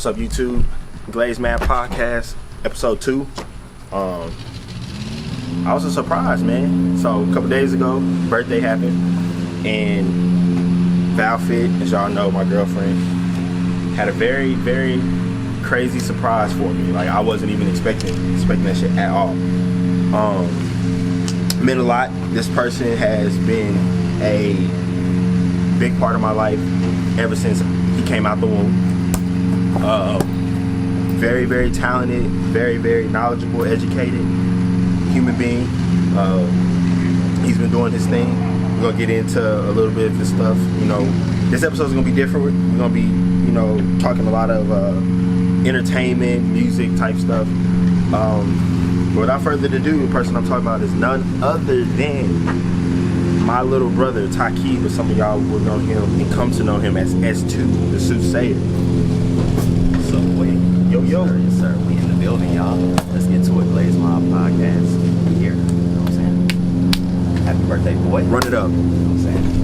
What's up, YouTube? GLAZEMOB podcast, episode 2. I was a surprise, man. So a couple days ago, birthday happened, and Valfit, as y'all know, my girlfriend, had a very, very crazy surprise for me. Like, I wasn't even expecting that shit at all. Meant a lot. This person has been a big part of my life ever since he came out the womb. Very, very talented, very, very knowledgeable, educated human being. He's been doing his thing. We're gonna get into a little bit of this stuff. You know, this episode is gonna be different. We're gonna be, you know, talking a lot of entertainment, music type stuff. But without further ado, the person I'm talking about is none other than my little brother, Taki, but some of y'all will know him and come to know him as S2, the soothsayer. So, wait. Yo. Yes, sir. We in the building, y'all. Let's get to it. GLAZEMOB podcast. We here. You know what I'm saying? Happy birthday, boy. Run it up. You know what I'm saying?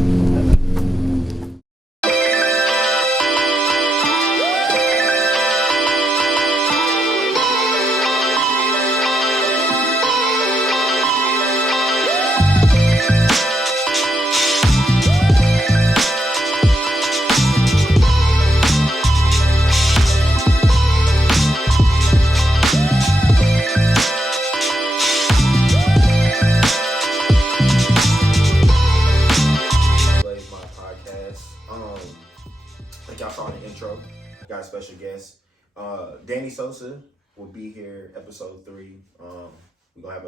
Got a special guest. Danny Sosa will be here, episode 3. We're gonna have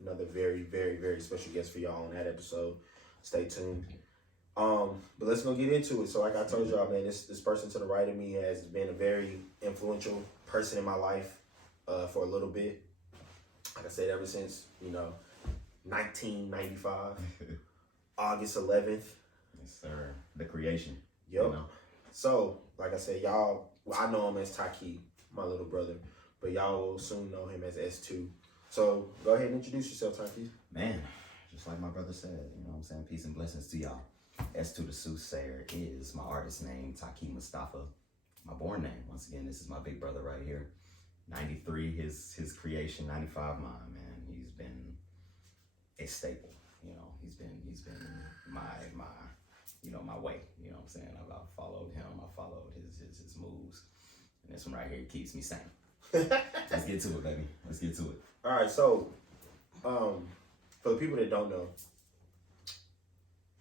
another very, very, very special guest for y'all on that episode. Stay tuned. But let's go get into it. So like I told y'all, man, this person to the right of me has been a very influential person in my life for a little bit. Like I said, ever since, 1995, August 11th. Yes, sir. The creation. Yep. You know? So, like I said, y'all, I know him as Taki, my little brother, but y'all will soon know him as S2. So, go ahead and introduce yourself, Taki. Man, just like my brother said, you know what I'm saying? Peace and blessings to y'all. S2 the Soothsayer is my artist name, Taki Mustafa. My born name. Once again, this is my big brother right here. 93, his creation, 95 mine, man. He's been a staple. You know, he's been my my way. You know what I'm saying? I've followed him. I followed his moves. And this one right here keeps me sane. Let's get to it, baby. Let's get to it. All right, so for the people that don't know,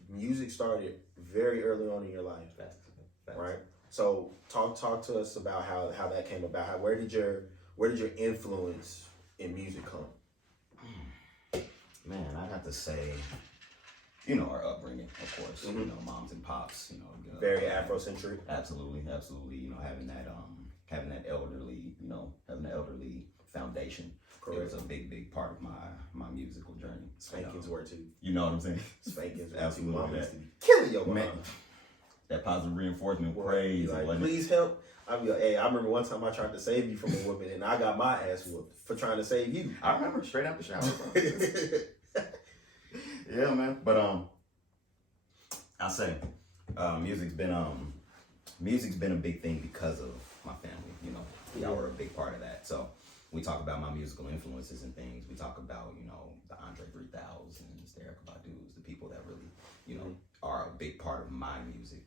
music started very early on in your life. Facts. Right? So talk to us about how that came about. Where did your influence in music come? Man, I'd have to say, our upbringing, of course. Mm-hmm. Moms and pops, Very Afrocentric. Absolutely. Having that elderly foundation. Correct. It was a big part of my musical journey. Spankings were too. You know what I'm saying? Spankings were Absolutely. too. Mama used to be killing your Man, mama. that positive reinforcement was crazy. Like, wasn't it? please help. I'd be like, hey, I remember one time I tried to save you from a woman and I got my ass whooped for trying to save you. I remember straight out the shower. Yeah, man. But I say, music's been a big thing because of my family. Y'all were a big part of that. So we talk about my musical influences and things. We talk about the Andre 3000s, the Erykah Badu's, the people that really are a big part of my music.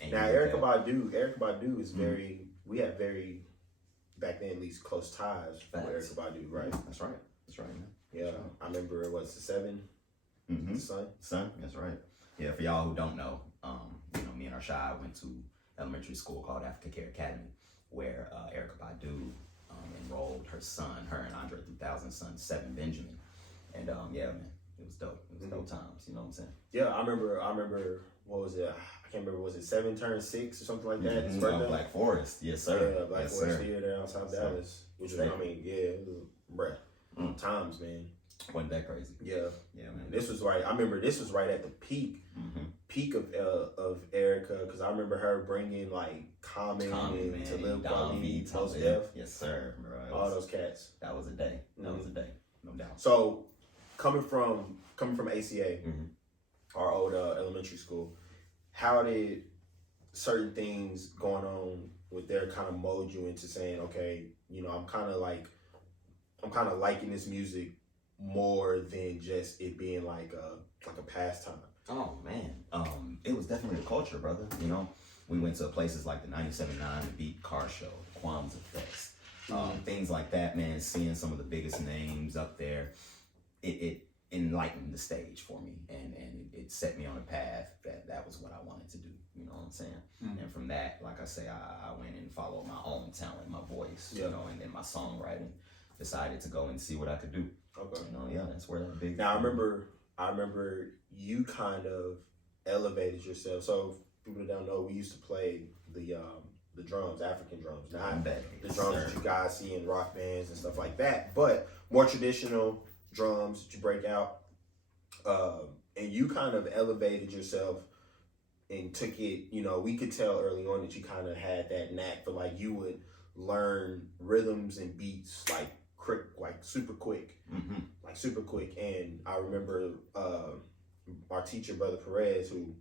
And now Erykah Badu is very. We have very, back then at least, close ties with Erykah Badu, right? That's right, man. Yeah, right. I remember it was the 7. Mm-hmm. Son. That's right. Yeah, for y'all who don't know, me and Arshad went to elementary school called Africa Care Academy, where Erykah Badu enrolled her and Andre 3000's son, 7 Benjamin. And yeah, man, it was dope. It was dope times, you know what I'm saying? Yeah, I remember, what was it? I can't remember, was it 7 turned 6 or something like that? His birthday? Black Forest, yes sir. Yeah, Black Forest Theater down South Dallas. Which was, it was, bruh, times, man. Wasn't that crazy? Yeah, man. This was right. I remember this was right at the peak of Erykah, because I remember her bringing like Common and Talib Kweli, Mos Def. Yes, sir. All those cats. That was a day. That was a day, no doubt. So, coming from ACA, our old elementary school, how did certain things going on with their kind of mold you into saying, okay, you know, I'm kind of liking this music more than just it being like a pastime? Oh man, it was definitely a culture, brother. You know, we went to places like the 97.9 The Beat Car Show, the Qualms Effects, things like that, man. Seeing some of the biggest names up there, it enlightened the stage for me, and it set me on a path that was what I wanted to do. You know what I'm saying? And from that, like I say, I went and followed my own talent, my voice, you know, and then my songwriting. Decided to go and see what I could do. Okay. You know, yeah, that's where that big. Now I remember you kind of elevated yourself. So people that don't know, we used to play the drums, African drums, not the drums that you guys see in rock bands and stuff like that, but more traditional drums that you break out. And you kind of elevated yourself and took it, you know, we could tell early on that you kind of had that knack for like you would learn rhythms and beats like super quick. And I remember our teacher, Brother Perez, we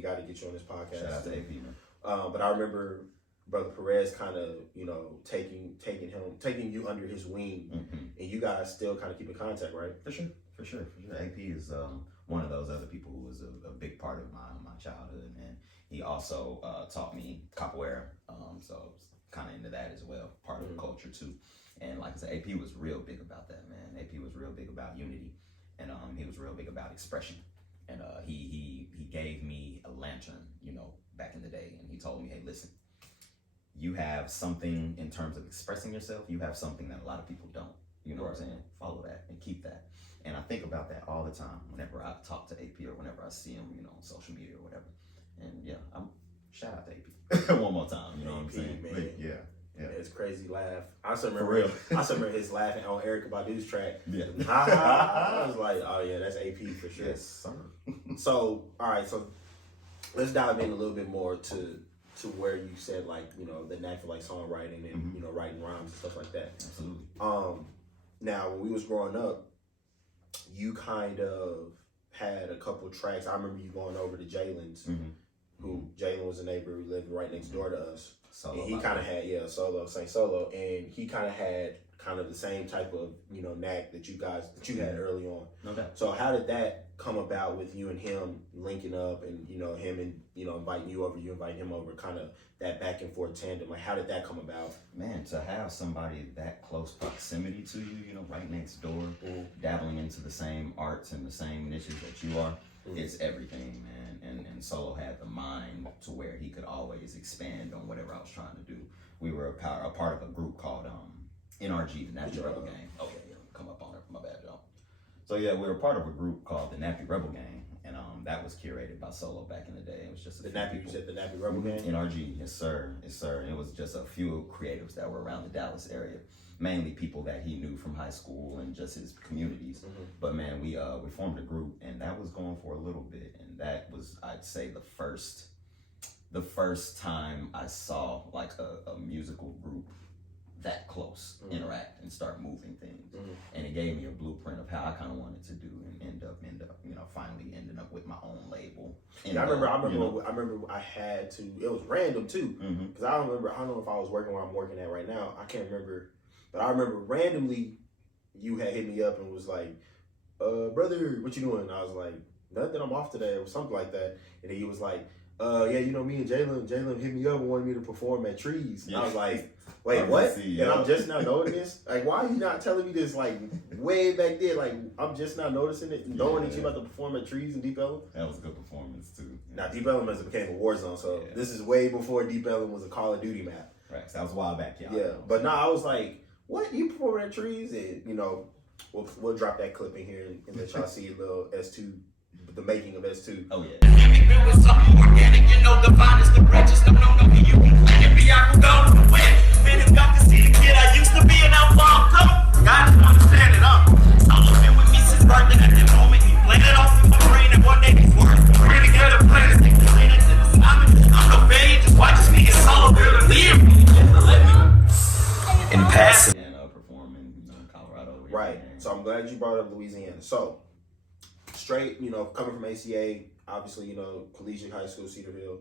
got to get you on this podcast. Shout out to AP, man. But I remember Brother Perez kind of, you know, taking you under his wing, and you guys still kind of keep in contact, right? For sure. AP is one of those other people who was a big part of my childhood, and he also taught me capoeira, so I was kind of into that as well, part of the culture too. And like I said, AP was real big about that, man. AP was real big about unity, and he was real big about expression. And he gave me a lantern, you know, back in the day, and he told me, hey, listen, you have something in terms of expressing yourself. You have something that a lot of people don't. You know what I'm saying? Follow that and keep that. And I think about that all the time whenever I talk to AP or whenever I see him, you know, on social media or whatever. And yeah, shout out to AP one more time. You know what I'm saying? Man. Yeah. It's crazy laugh. I still remember his laughing on Erykah Badu's track. Yeah. I was like, oh yeah, that's AP for sure. Yes, sir. So, all right, so let's dive in a little bit more to where you said, like, you know, the knack for like songwriting and you know, writing rhymes and stuff like that. Absolutely. Now when we was growing up, you kind of had a couple tracks. I remember you going over to Jalen's, who Jalen was a neighbor who lived right next door to us. Solo, and he kind of had solo, and he kind of had kind of the same type of, you know, knack that you had early on. No doubt. So how did that come about with you and him linking up, and you know, him and, you know, inviting you over, you invite him over, kind of that back and forth tandem? Like, how did that come about? Man, to have somebody that close proximity to you, you know, right next door, dabbling into the same arts and the same niches that you are, it's everything, man. And Solo had the mind to where he could always expand on whatever I was trying to do. We were a part of a group called NRG, the Nappy Rebel Gang. Oh yeah, come up on it, my bad, y'all. So yeah, we were part of a group called the Nappy Rebel Gang, and that was curated by Solo back in the day. It was just You said the Nappy Rebel Gang? NRG, yes sir. And it was just a few creatives that were around the Dallas area, mainly people that he knew from high school and just his communities. But man, we formed a group, and that was going for a little bit, and that was, I'd say, the first time I saw like a musical group that close interact and start moving things. And it gave me a blueprint of how I kind of wanted to do, and end up, you know, finally ending up with my own label. Yeah, I remember I had to, it was random too, because I don't know if I was working where I'm working at right now. I can't remember, but I remember randomly you had hit me up and was like, brother, what you doing? And I was like, nothing, I'm off today, or something like that. And then he was like, yeah, you know, me and Jalen hit me up and wanted me to perform at Trees. And I was like, wait, what? And I'm just now knowing this? Like, why are you not telling me this, like, way back there? Like, I'm just not noticing it, knowing that you about to perform at Trees in Deep Ellum? That was a good performance, too. Now, Deep Ellum has became a war zone, so this is way before Deep Ellum was a Call of Duty map. Right, so that was a while back, y'all. Yeah, but I was like, what? You performing at Trees? And, you know, we'll drop that clip in here and let y'all see a little S2, the making of S2. Oh, yeah. Organic, you know, the finest, the richest, no, you can be I will go win. Minute got to see the kid I used to be, and I'm bombed up. Guys understand it, Solo been with me since birthday. At the moment, he played it off in my brain, and one day he's worth. We're together, playing this thing, playing it to the summit. I'm no babe, just watch this nigga Solo build a lead. In passing. And performing, you know, in Colorado. Right. So I'm glad you brought up Louisiana. So, straight, you know, coming from ACA, obviously, you know, collegiate high school, Cedarville,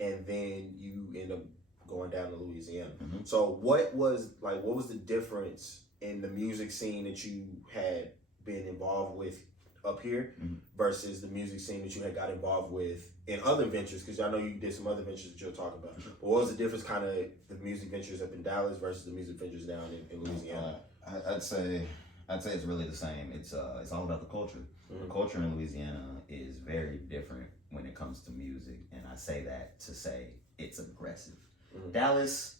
and then you end up going down to Louisiana. So what was the difference in the music scene that you had been involved with up here versus the music scene that you had got involved with in other ventures? Because I know you did some other ventures that you'll talk about. But what was the difference, kind of the music ventures up in Dallas versus the music ventures down in Louisiana? I'd say it's really the same. It's all about the culture. The culture in Louisiana is very different when it comes to music, and I say that to say it's aggressive. Dallas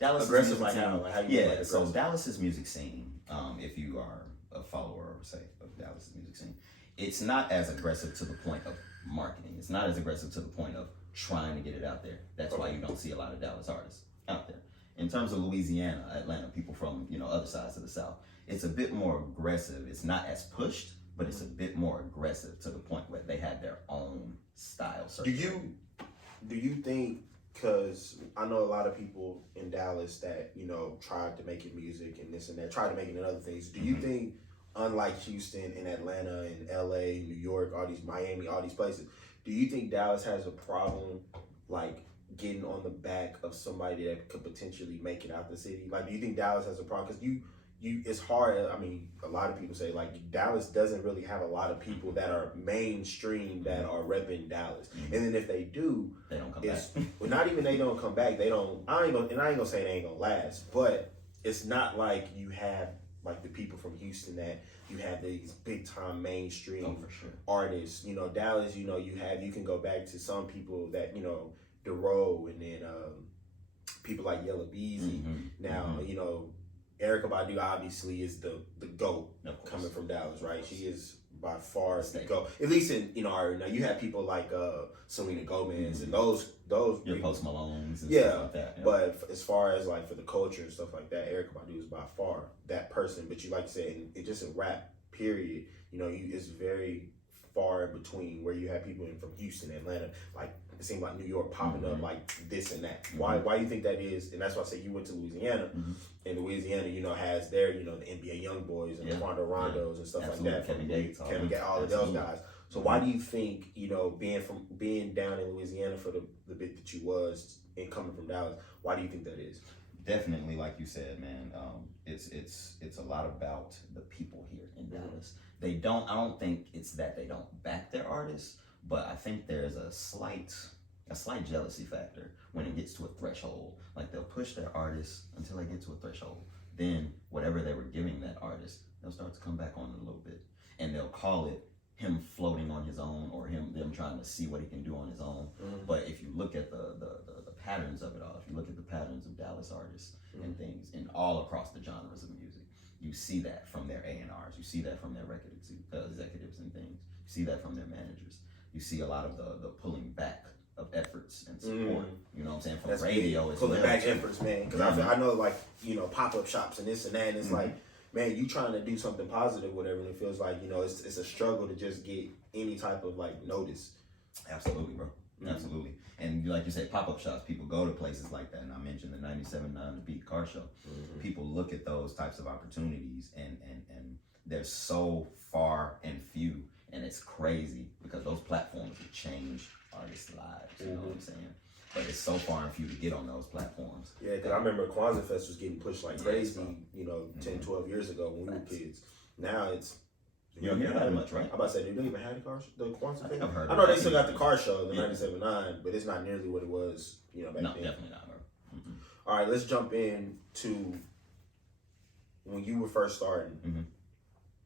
Aggressive, like how? Like how you yeah. So Dallas's music scene, if you are a follower, say, of Dallas's music scene, it's not as aggressive to the point of marketing. It's not as aggressive to the point of trying to get it out there. That's why you don't see a lot of Dallas artists out there. In terms of Louisiana, Atlanta, people from, you know, other sides of the South, it's a bit more aggressive. It's not as pushed, but it's a bit more aggressive to the point where they have their own style. Do you think, because I know a lot of people in Dallas that, you know, tried to make it music and this and that, tried to make it in other things. Do you think, unlike Houston and Atlanta and LA, New York, all these, Miami, all these places, do you think Dallas has a problem, like, getting on the back of somebody that could potentially make it out the city? Like, do you think Dallas has a problem? Because it's hard. I mean, a lot of people say, like, Dallas doesn't really have a lot of people that are mainstream that are repping Dallas. And then if they do, they don't come back. Well, not even they don't come back. They don't. I ain't gonna say they ain't gonna last. But it's not like you have like the people from Houston that you have these big time mainstream artists. You know, Dallas. You know, you can go back to some people that, you know, DeRoe, and then people like Yella Beezy. Now, you know, Erykah Badu obviously is the GOAT coming from Dallas, right? She is by far the GOAT. At least in, you know, now you have people like Selena Gomez and those your Post Malones and stuff like that. Yeah. But as far as like for the culture and stuff like that, Erykah Badu is by far that person. But you like to say, it just in rap, period, you know, it's very far in between where you have people from Houston, Atlanta, like it seems like New York popping up like this and that. Why do you think that is? And that's why I say you went to Louisiana, and Louisiana, you know, has their, you know, the NBA Young Boys and the Quando Rondos and stuff like that. Kevin Gates, all of those guys. So why do you think, you know, being down in Louisiana for the bit that you was and coming from Dallas, why do you think that is? Definitely, like you said, man, it's a lot about the people here in Dallas. I don't think it's that they don't back their artists, but I think there's a slight jealousy factor when it gets to a threshold. Like, they'll push their artists until they get to a threshold. Then whatever they were giving that artist, they'll start to come back on it a little bit, and they'll call it him floating on his own, or them trying to see what he can do on his own. But if you look at the patterns of it all, if you look at the patterns of Dallas artists and things in all across the genres of music, you see that from their A&Rs, you see that from their record executives and things, you see that from their managers, you see a lot of the pulling back of efforts and support. You know what I'm saying? From radio as well. Pulling back efforts, man. Because I know, like, you know, pop-up shops and this and that, and it's like, man, you trying to do something positive, whatever, and it feels like, you know, it's a struggle to just get any type of, like, notice. Absolutely, bro. Absolutely. And like you said, pop-up shops, people go to places like that. And I mentioned the 97.9 The Beat car show. People look at those types of opportunities, and they're so far and few, and it's crazy because those platforms have changed artists' lives. You know what I'm saying? But it's so far and few to get on those platforms. Yeah, because I remember Kwanzaa Fest was getting pushed like crazy, you know, 10, 12 years ago when we were kids. Now it's... You don't hear about it much, right? I'm about to say, they don't even have the Kwanzaa Fest? I've heard I know they still got the car show, the 97.9, but it's not nearly what it was, you know, back then. No, definitely not, bro. All right, let's jump in to when you were first starting,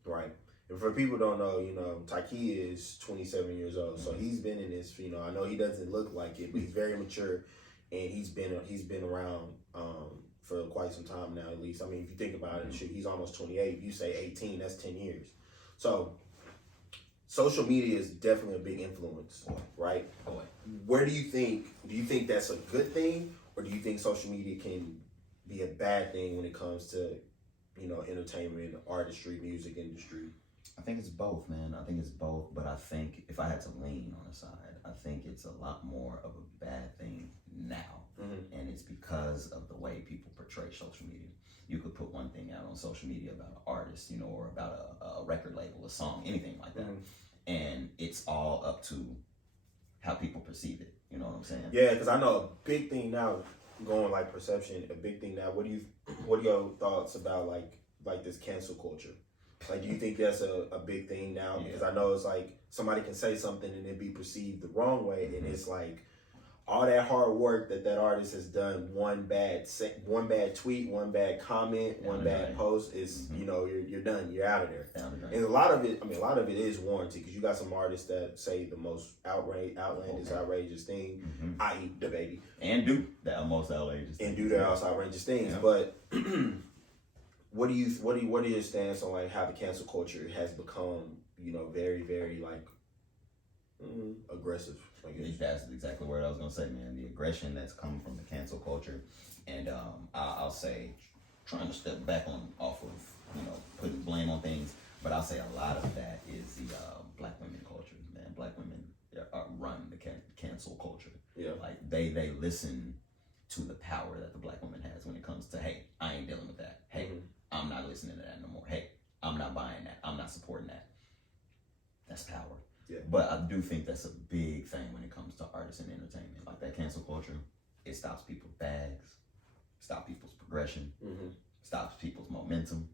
right? And for people who don't know, you know, Tyke is 27 years old, so he's been in this. You know, I know he doesn't look like it, but he's very mature, and he's been around for quite some time now, at least. I mean, if you think about it, he's almost 28. If you say 18, that's 10 years. So, social media is definitely a big influence, right? Where do you think that's a good thing, or do you think social media can be a bad thing when it comes to, you know, entertainment, artistry, music industry? I think it's both, man. I think it's both, but I think if I had to lean on a side, I think it's a lot more of a bad thing now. And it's because of the way people portray social media. You could put one thing out on social media about an artist, you know, or about a record label, a song, anything like that. And it's all up to how people perceive it. You know what I'm saying? Yeah, because I know a big thing now, going like perception. A big thing now. What are your thoughts about like this cancel culture? Like, do you think that's a big thing now? Yeah. Because I know it's like somebody can say something and it be perceived the wrong way, and it's like all that hard work that artist has done, one bad tweet, one bad comment, one bad post is, you know, you're done, you're out of there. And a lot of it is warranted, because you got some artists that say the most outrageous thing, i.e. the baby, and do that most outrageous things. and do the outrageous things. Yeah. But what are your stance on like how the cancel culture has become, you know, very, very like aggressive? I guess that's exactly what I was gonna say, man. The aggression that's coming from the cancel culture, and I'll say, trying to step back off of, you know, putting blame on things, but I'll say a lot of that is the black women culture, man. Black women run the cancel culture. Yeah, like they listen to the power that the black woman has when it comes to, hey, I ain't dealing with that. Hey, I'm not listening to that no more. Hey, I'm not buying that. I'm not supporting that. That's power. Yeah. But I do think that's a big thing when it comes to artists and entertainment. Like that cancel culture, it stops people's bags, stops people's progression, stops people's momentum.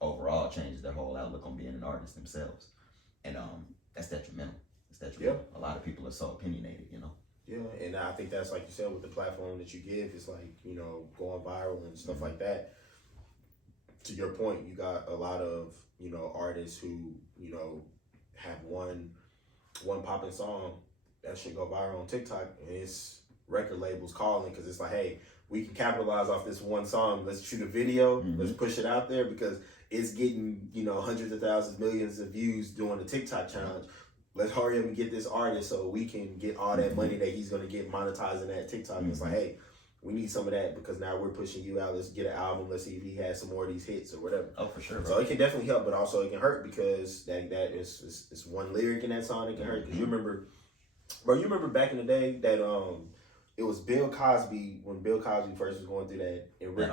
Overall, changes their whole outlook on being an artist themselves. And that's detrimental. It's detrimental. Yeah. A lot of people are so opinionated, you know? Yeah, and I think that's, like you said, with the platform that you give, it's like, you know, going viral and stuff like that. To your point, you got a lot of, you know, artists who, you know, have one popping song that should go viral on TikTok, and it's record labels calling because it's like, hey, we can capitalize off this one song. Let's shoot a video. Let's push it out there because it's getting, you know, hundreds of thousands, millions of views doing the TikTok challenge. Let's hurry up and get this artist so we can get all that money that he's going to get monetizing that TikTok. It's like, hey, we need some of that because now we're pushing you out. Let's get an album. Let's see if he has some more of these hits or whatever. Oh, for sure. Bro. So it can definitely help, but also it can hurt because that is one lyric in that song that can hurt. Because you remember back in the day that it was Bill Cosby, when Bill Cosby first was going through that. And Rick,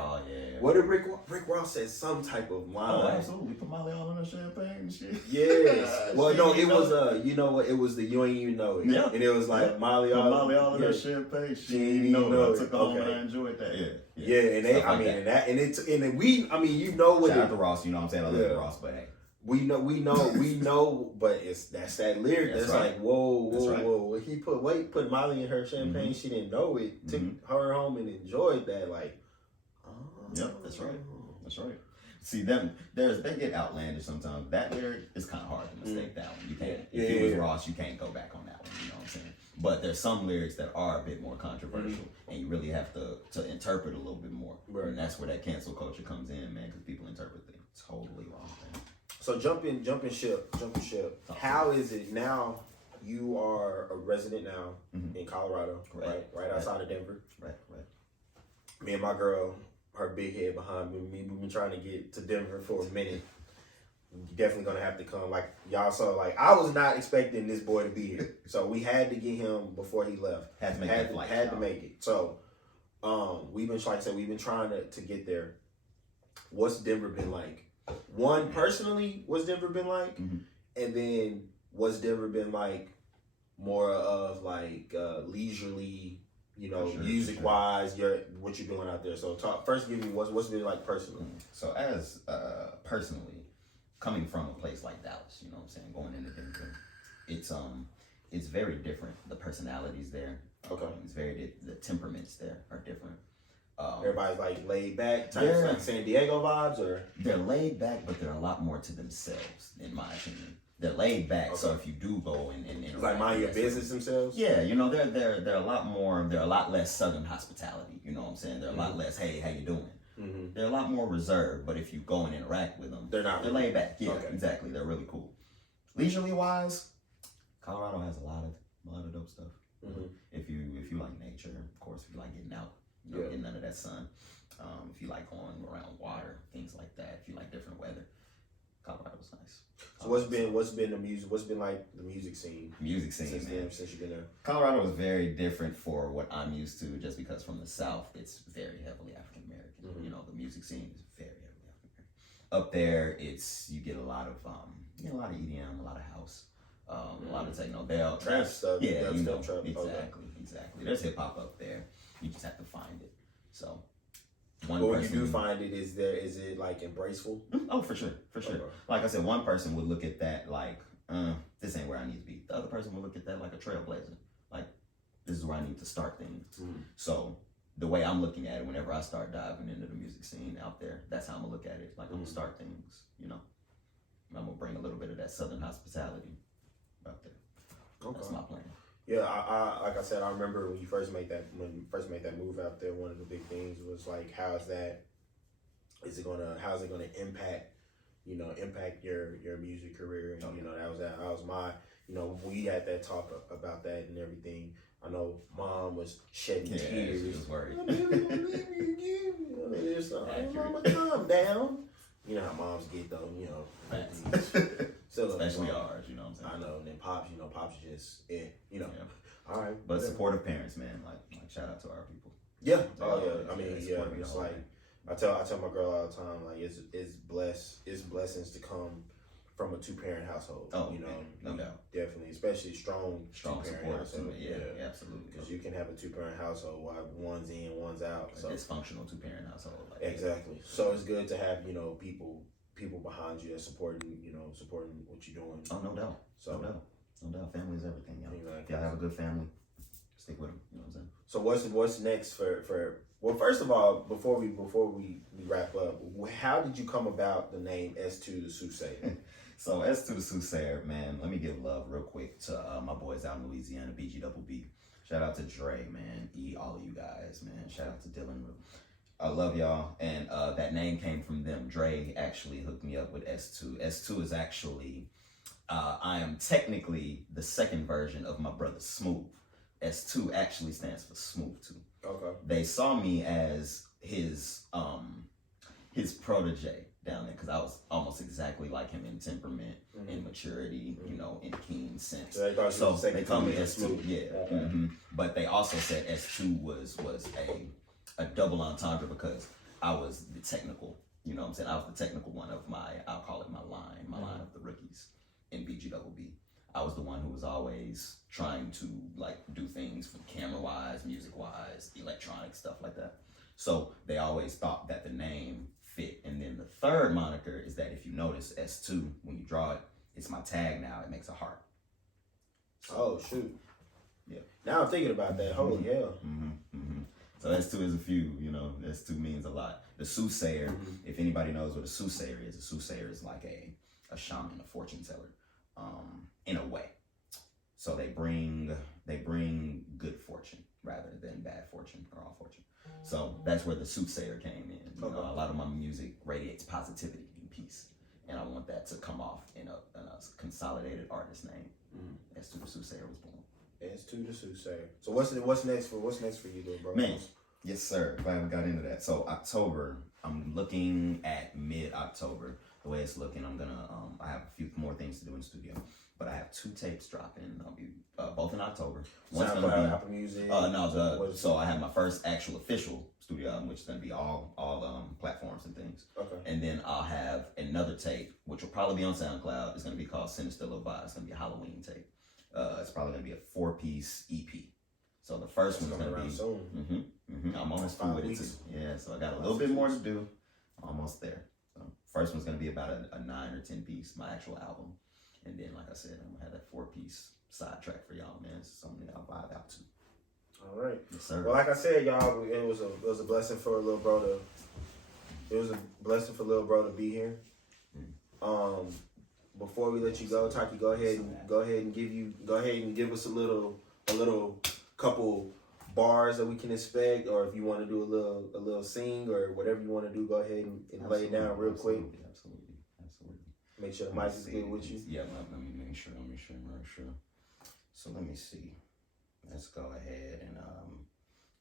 what did Rick Ross said? Some type of line. Oh, absolutely. Put Molly all in her champagne and shit. Yes. Well, no, it was you know what? It was the You Ain't Even Know It. Yeah. And it was like Molly all in her champagne. She didn't even know it. I took home and I enjoyed that. Yeah. And they, I mean, you know what? Shout out to Ross. You know what I'm saying? I love Ross, but hey. We know, but that's that lyric that's right. Like, whoa. He put Molly in her champagne. She didn't know it. Took her home and enjoyed that. Like, yep, that's right. See them, they get outlandish sometimes. That lyric is kind of hard to mistake that one. You can't. If it was Ross, you can't go back on that one. You know what I'm saying? But there's some lyrics that are a bit more controversial, and you really have to interpret a little bit more. Right. And that's where that cancel culture comes in, man, because people interpret things totally wrong, man. So jumping ship. How is it now? You are a resident now in Colorado, right outside of Denver. Right. Me and my girl, her big head behind me. We've been trying to get to Denver for a minute. You're definitely gonna have to come. Like y'all saw, like I was not expecting this boy to be here, so we had to get him before he left. Had to make that flight. Had to make it. So, we've been trying to get there. What's Denver been like? One, personally, what's Denver been like? And then what's Denver been like more of like leisurely, you know, music wise, what you're doing out there. So first give me what's been like personally. So as personally, coming from a place like Dallas, you know what I'm saying, going into Denver, it's very different. The personalities there. Okay. The temperaments there are different. Everybody's like laid back, like San Diego vibes, or they're laid back, but they're a lot more to themselves, in my opinion. They're laid back, so if you do go and like mind your business themselves. Yeah, you know, they're a lot more. They're a lot less Southern hospitality. You know what I'm saying? They're a lot less. Hey, how you doing? They're a lot more reserved. But if you go and interact with them, they're laid back. Yeah, exactly. They're really cool. Leisurely wise, Colorado has a lot of dope stuff. If you like nature, of course, if you like getting out. You know, get none of that sun. If you like going around water, things like that. If you like different weather, Colorado's nice. So what's been the music? What's been like the music scene? Since you've been there. Colorado is very different for what I'm used to, just because from the South, it's very heavily African American. You know, the music scene is very heavily African American. Up there, you get a lot of EDM, a lot of house, A lot of techno. Trap stuff. Yeah, you know, trap. Exactly. There's hip hop up there. You just have to find it. So, but when you do find it, is it like embraceful? Oh, for sure. Okay. Like I said, one person would look at that like, this ain't where I need to be. The other person would look at that like a trailblazer. Like, this is where I need to start things. So, the way I'm looking at it, whenever I start diving into the music scene out there, that's how I'm gonna look at it. Like, I'm gonna start things, you know. I'm gonna bring a little bit of that Southern hospitality out there. Okay. That's my plan. Yeah, I like I said, I remember when you first made that move out there. One of the big things was like, how's it gonna impact your music career? And you know, that was my, you know, we had that talk about that and everything. I know Mom was shedding tears. She was worried. Mama, calm down. You know how moms get though, you know. Especially ours, you know what I'm saying? I know, and then Pops just, you know. Yeah. All right. But supportive parents, man, like shout out to our people. Yeah. I mean, it's like, I tell my girl all the time, like, it's blessings to come from a 2-parent household. Oh, you know, no doubt. Definitely, especially strong 2-parent support. household. Yeah, absolutely. Because you can have a 2-parent household while one's in, one's out. A dysfunctional 2-parent household. Like exactly. That. So it's good to have, you know, people behind you that supporting what you're doing. Oh, no doubt. So no doubt. Family is everything, y'all. Exactly. If y'all have a good family, stick with them. You know what I'm saying? So what's next for? Well, first of all, before we wrap up, how did you come about the name S2 the Soothsayer? So S2 the Soothsayer, man, let me give love real quick to my boys out in Louisiana, BGBB. Shout out to Dre, man. All of you guys, man. Shout out to Dylan. I love y'all. And that name came from them. Dre actually hooked me up with S2. S2 is actually, I am technically the second version of my brother Smooth. S2 actually stands for Smooth too. Okay. They saw me as his protege down there because I was almost exactly like him in temperament, in maturity, you know, in keen sense. So they called me S2. Yeah. But they also said S2 was a double entendre because I was the technical. You know what I'm saying? I was the technical one of I'll call it my line of the rookies in BGBB. I was the one who was always trying to like do things from camera-wise, music-wise, electronic stuff like that. So they always thought that the name fit. And then the third moniker is that if you notice S2, when you draw it, it's my tag now. It makes a heart. So, oh, shoot. Yeah. Now I'm thinking about that. Holy hell. So S2 is a few, you know, S2 means a lot. The Soothsayer, if anybody knows what a Soothsayer is like a shaman, a fortune teller. In a way. So they bring good fortune rather than bad fortune or all fortune. So that's where the Soothsayer came in. You know, a lot of my music radiates positivity and peace. And I want that to come off in a consolidated artist name. S2 the Soothsayer was born. S2 the Soothsayer. So what's next for you, little bro? Man, yes sir. Glad we got into that. So October, I'm looking at mid-October. The way it's looking, I'm gonna I have a few more things to do in the studio, but I have 2 tapes dropping. I'll be both in October. One's gonna be Apple Music. So I have my first actual official studio album, which is gonna be all platforms and things. Okay. And then I'll have another tape, which will probably be on SoundCloud. It's gonna be called Sinister Lil Vibe. It's gonna be a Halloween tape. It's probably gonna be a 4-piece EP. So the first one's gonna be soon. I'm almost through with it too. Yeah, so I got a little bit more to do. Almost there. First one's gonna be about a 9 or 10 piece, my actual album, and then like I said, I'm gonna have that 4-piece side track for y'all, man. It's something that I'll vibe out to. All right. Yes, sir. Well, like I said, y'all, it was a blessing for Lil Bro to be here. Before we let you go, Taki, go ahead and give us a little couple bars that we can expect, or if you want to do a little sing or whatever you want to do, go ahead and lay it down real quick. Absolutely. Make sure the mic is good with you. Yeah, let me make sure. So let me see. Let's go ahead and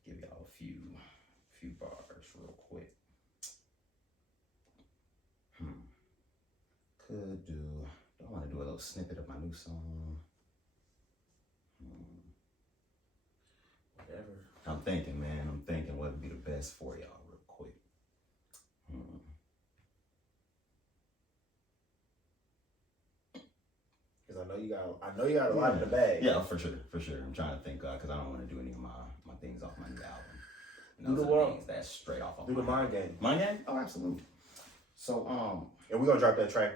give y'all a few bars real quick. I want to do a little snippet of my new song. Whatever. I'm thinking what would be the best for y'all real quick. Because I know you got a lot in the bag. Yeah, for sure. I'm trying to think because I don't want to do any of my things off my new album. Do the those are world. things that's straight off. Do the mind game. Mind game? Oh, absolutely. So and we're gonna drop that track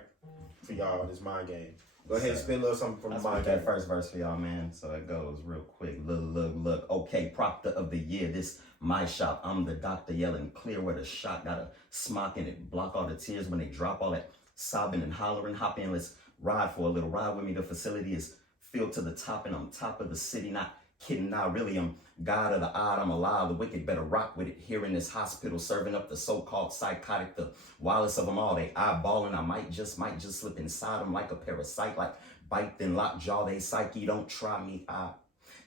for y'all. This mind game. Go ahead and spin a little something from the mind game. That first verse for y'all, man. So it goes real quick. Look. Okay, proctor of the year. This my shop. I'm the doctor yelling clear where the shot got a smock in it. Block all the tears when they drop all that sobbing and hollering. Hop in, let's ride for a little ride with me. The facility is filled to the top and I'm top of the city. Not kidding, not really. I'm God of the odd. I'm alive. The wicked better rock with it. Here in this hospital, serving up the so-called psychotic, the wildest of them all. They eyeballing. I might just slip inside them like a parasite, like bite then lockjaw. They psyche. Don't try me. I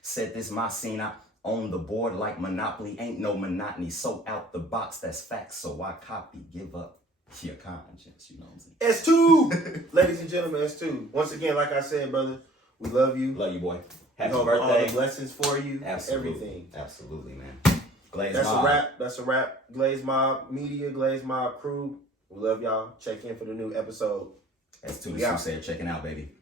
said this my scene. I on the board like Monopoly. Ain't no monotony. So out the box. That's facts. So I copy. Give up your conscience. You know what I'm saying? S2, ladies and gentlemen, S2. Once again, like I said, brother, we love you. Love you, boy. Happy All birthday. the blessings for you. Absolutely. Everything. Absolutely, man. GLAZEMOB. That's a wrap. GLAZEMOB Media, GLAZEMOB crew. We love y'all. Check in for the new episode. That's to the Soothsayer checking out, baby.